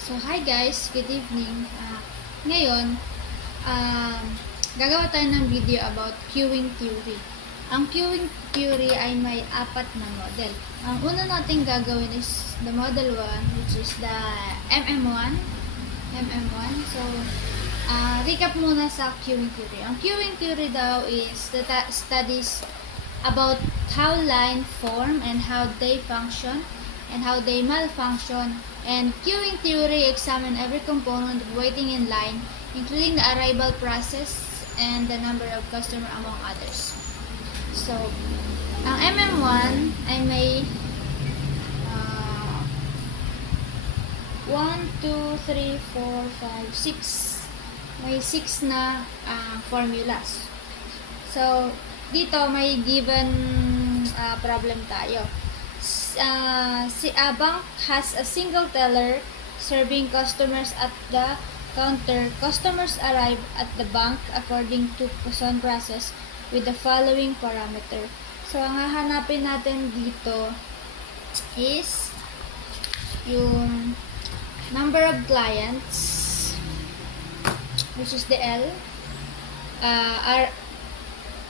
So, hi guys! Good evening. Ngayon, gagawa tayo ng video about queuing theory. Ang queuing theory ay may 4 na model. Ang una natin gagawin is the model 1, which is the MM1. So, recap muna sa queuing theory. Ang queuing theory daw is the studies about how line form and how they function and how they malfunction. And queuing theory examine every component of waiting in line, including the arrival process and the number of customer among others. So, ang MM1 ay may 1, 2, 3, 4, 5, 6. May 6 na formulas. So, dito may given problem tayo. A bank has a single teller serving customers at the counter. Customers arrive at the bank according to Poisson process with the following parameter. So, ang hahanapin natin dito is yung number of clients, which is the L, our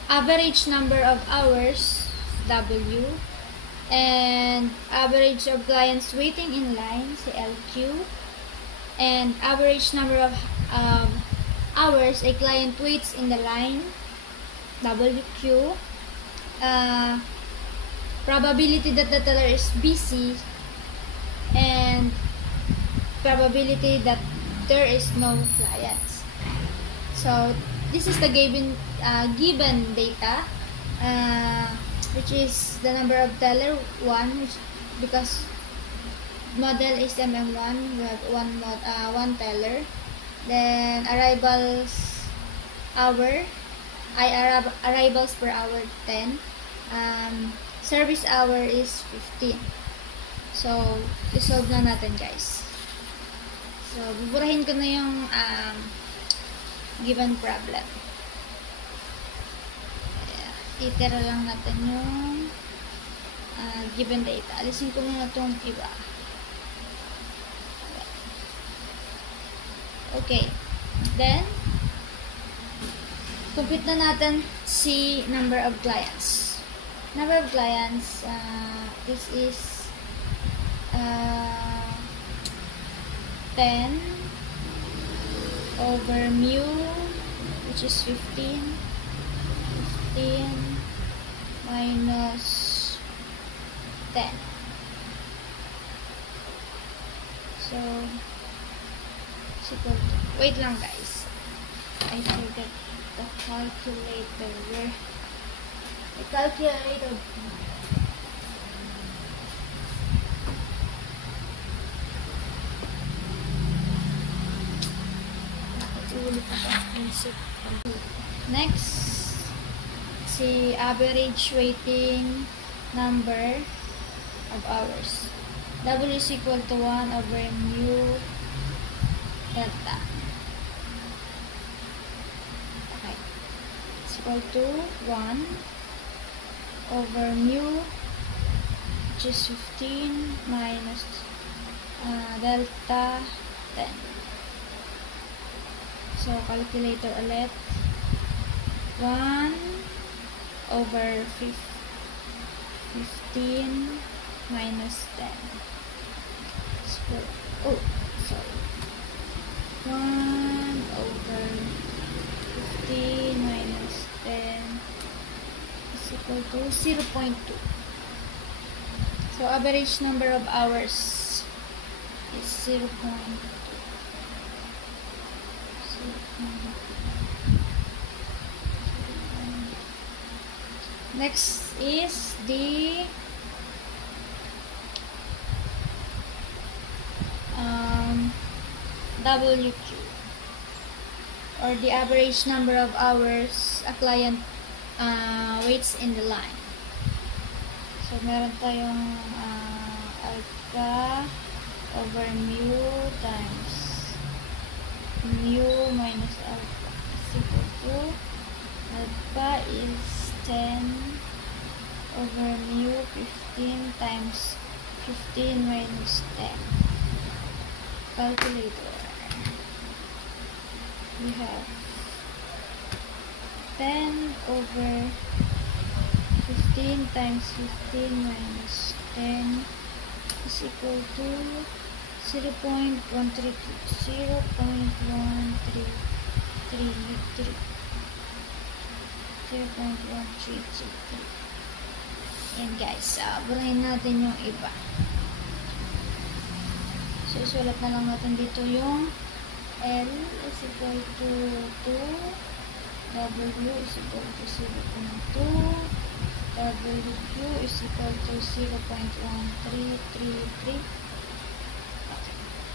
average number of hours, W, and average of clients waiting in line, si LQ, and average number of hours a client waits in the line, WQ, probability that the teller is busy, and probability that there is no clients. So this is the given data, which is the number of teller 1, which because model is MM1, we have one teller. Then arrivals per hour 10. Service hour is 15. So isolve na natin, guys. So buburahin ko na yung given problem. Itira lang natin yung given data. Alisin ko muna itong iba. Okay. Then, compute na natin si number of clients. Number of clients, this is 10 over mu, which is 15 minus 10. So, wait lang, guys. I forgot the calculator. Where the calculator? Next, si average waiting number of hours. W is equal to 1 over mu delta. Okay. It's equal to 1 over mu, which is 15 minus delta 10. So, calculator ulit. 1 over 15 minus 10. So, 1 over 15 minus 10 is equal to 0.2. So, average number of hours is 0.2. Next is the WQ, or the average number of hours a client waits in the line. So, meron tayong alpha over mu times mu minus alpha is equal to alpha is 10 over mu 15 times 15 minus 10. calculator. We have 10 over 15 times 15 minus 10 is equal to 0.133. 0.1333. 0.1333. Yan guys, burahin natin yung iba. So, isulat na lang natin dito yung L is equal to 2, W is equal to 0.2, WQ is equal to 0.1333. Okay.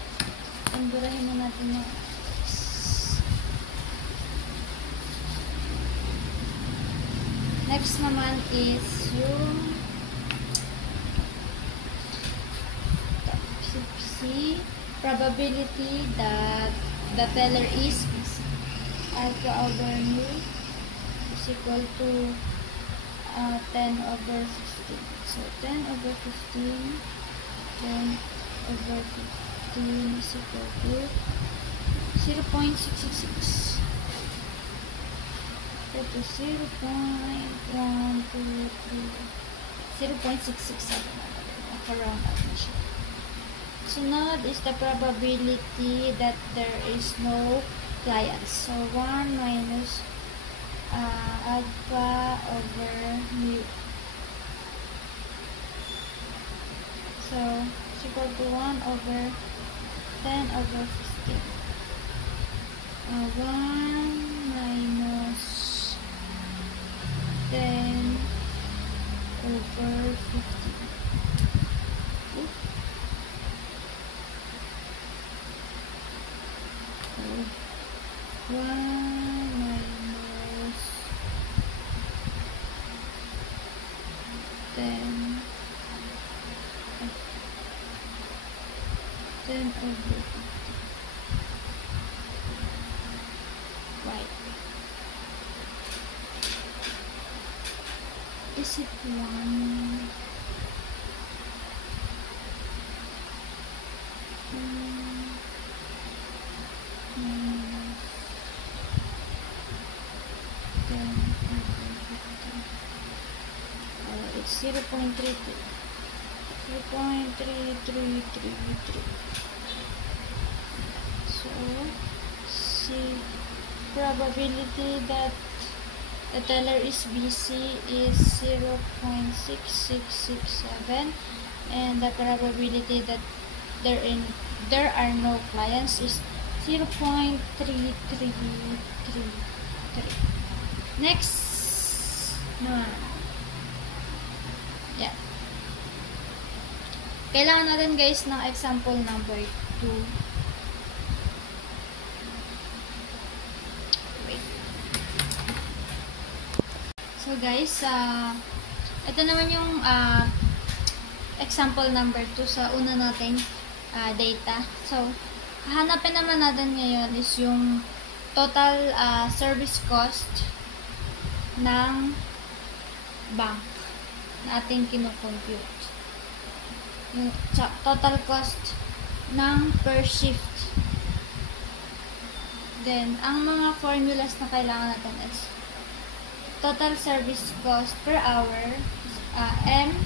And burahin na natin yung next naman is yung C, probability that the teller is alpha over mu is equal to 10 over 15. So 10 over 15, 10 over 15 is equal to 0.666. To 0.667. Naka-round out na siya. Sunod is the probability that there is no clients. So 1 minus alpha over mu. So it's equal to 1 over 10 over 15. 1 minus 10 over 15. So 1 minus 10 over 15. Right. Is it 1? It's 0.33. 0.3333. So, see, probability that the teller is busy is 0.6667, and the probability that there are no clients is 0.3333. Next naman. Yeah. Kailangan natin guys ng example number 2. Wait. So guys, ito naman yung example number 2 sa una nating data. So, hanapin naman natin ngayon is yung total service cost ng bank na ating kinocompute. Yung total cost ng per shift. Then, ang mga formulas na kailangan natin is total service cost per hour is M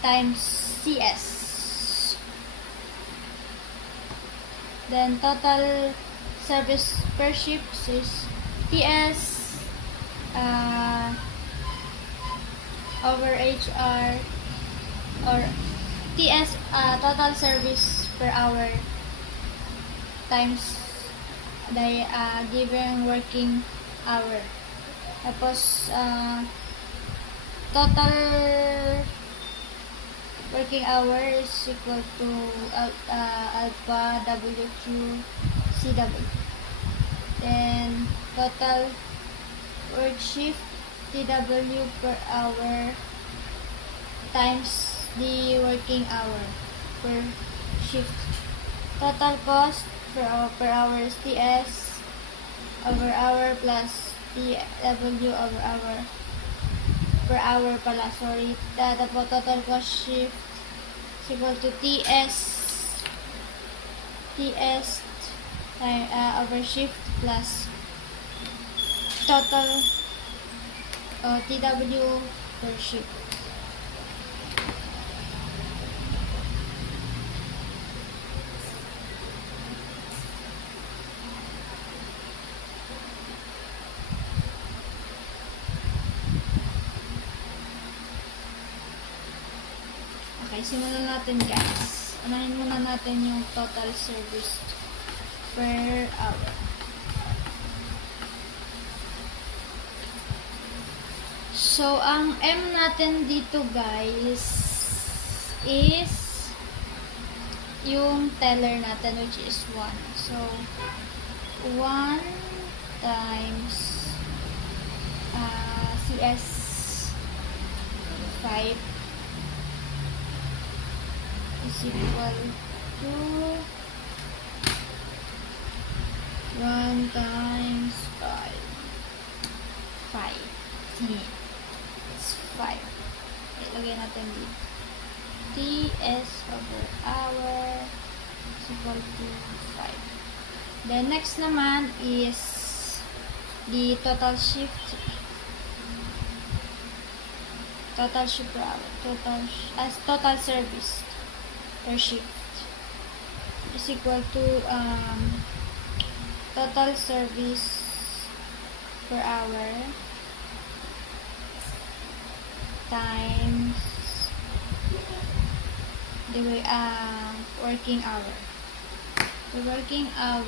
times CS. Then, total service per shift is TS over HR, or TS total service per hour times the given working hour. Tapos total working hour is equal to alpha WQ CW. Then total work shift TW per hour times the working hour per shift. Total cost per hour is TS over hour plus TW over hour per hour pala, sorry. Tapos total cost shift is equal to TS TS over shift plus total TW per shift. Okay, simulan natin guys. Unahin muna natin yung total service per hour. So, ang M natin dito guys is yung teller natin, which is 1. So, 1 times CS 5 is equal to 1 times 5. 5. It's 5. Okay, lagay natin dito. TS over hour is equal to 5. Then, next naman is the total shift. Total shift per hour. Total service per shift is equal to total service per hour times the working hour. The working hour.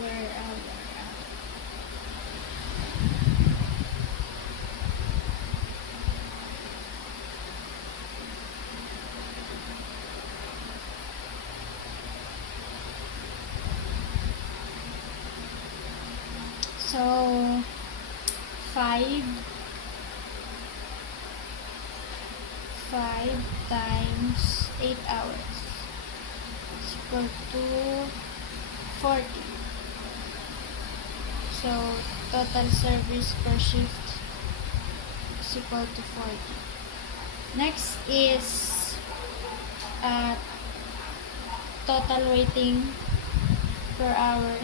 So 5 times 8 hours is equal to 40. So total service per shift is equal to 40. Next is total waiting per hour.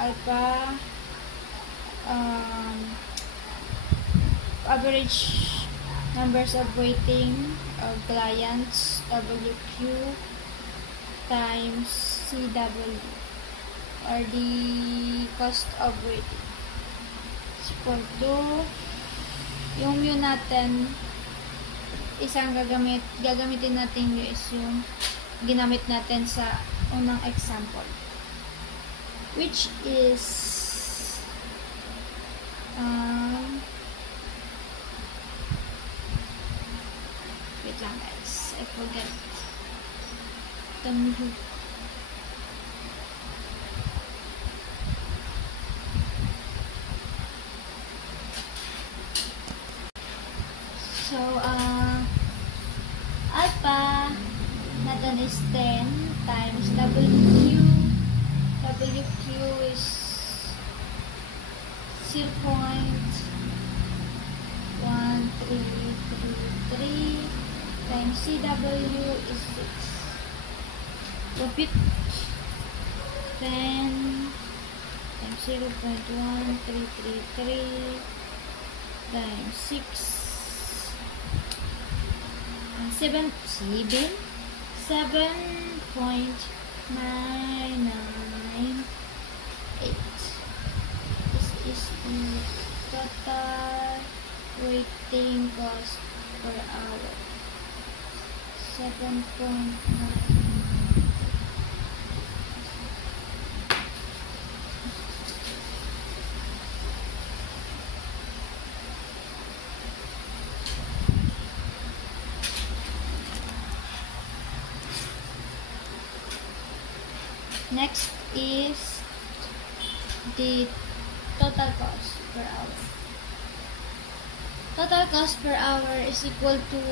Alpha average numbers of waiting of clients, WQ times CW, or the cost of waiting, is equal to yung mu natin, isang gagamitin natin is yung ginamit natin sa unang example, which is wait lang guys, I forget the mu. So alpha natin is 10 times WQ is 0.1333 times CW is 6. Repeat 10 times 0.1333 times 6 and 7.998. This is the total waiting cost per hour. 7.9. Next is the total cost per hour. Total cost per hour is equal to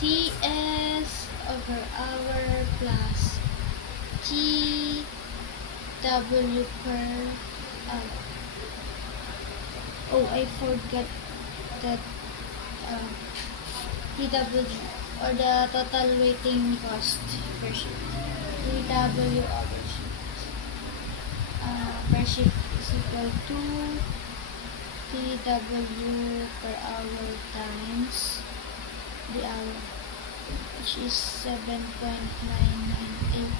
TS over hour plus TW per hour. Oh, I forgot that TW, or the total waiting cost per shift. TW over shift. Per shift is equal to TW per hour times the hour, which is 7.998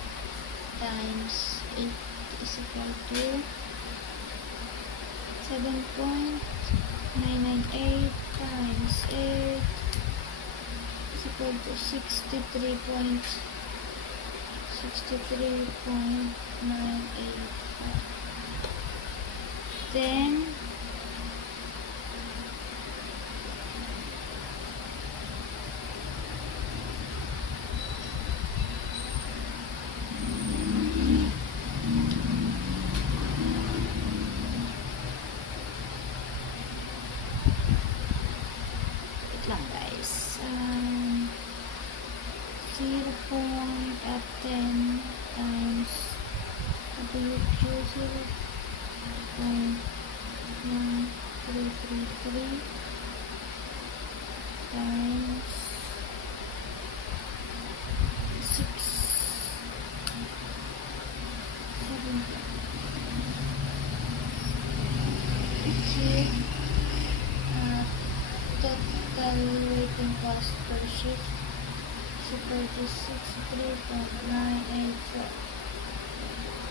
times 8 is equal to 7.998 times 8 is equal to 63.985. Then lang guys, 0.10 times WQ 0.1333 times 6 7 here. Total waiting cost per shift is equal to 63.984.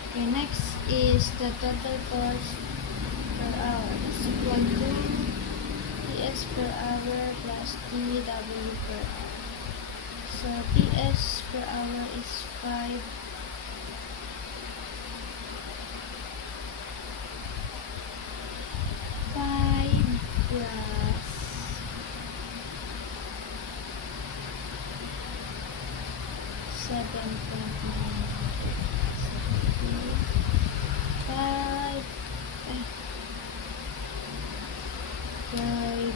Okay, next is the total cost per hour is equal to TS per hour plus TW per hour. So TS per hour is 5 plus 12.998.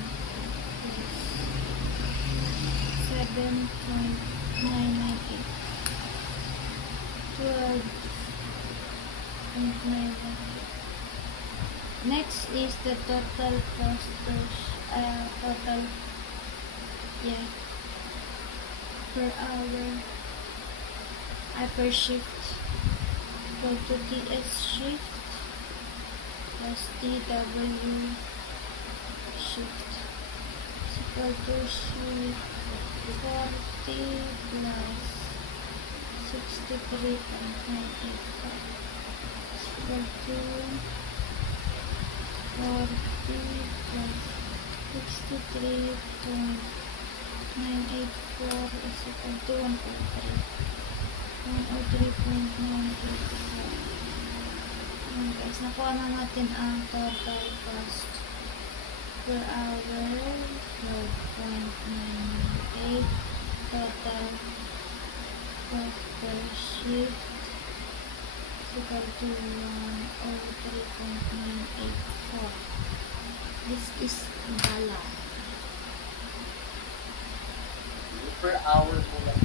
Next is the total cost per hour per shift equal to TS shift plus TW shift is equal to shift 40 plus 63.985 is equal to 40 plus 63.984 is equal to 103.984. Guys, nakuha na natin ang total cost per hour, 12.98. Total cost per shift is equal to 103.984. This is dollar. Per hour mo lang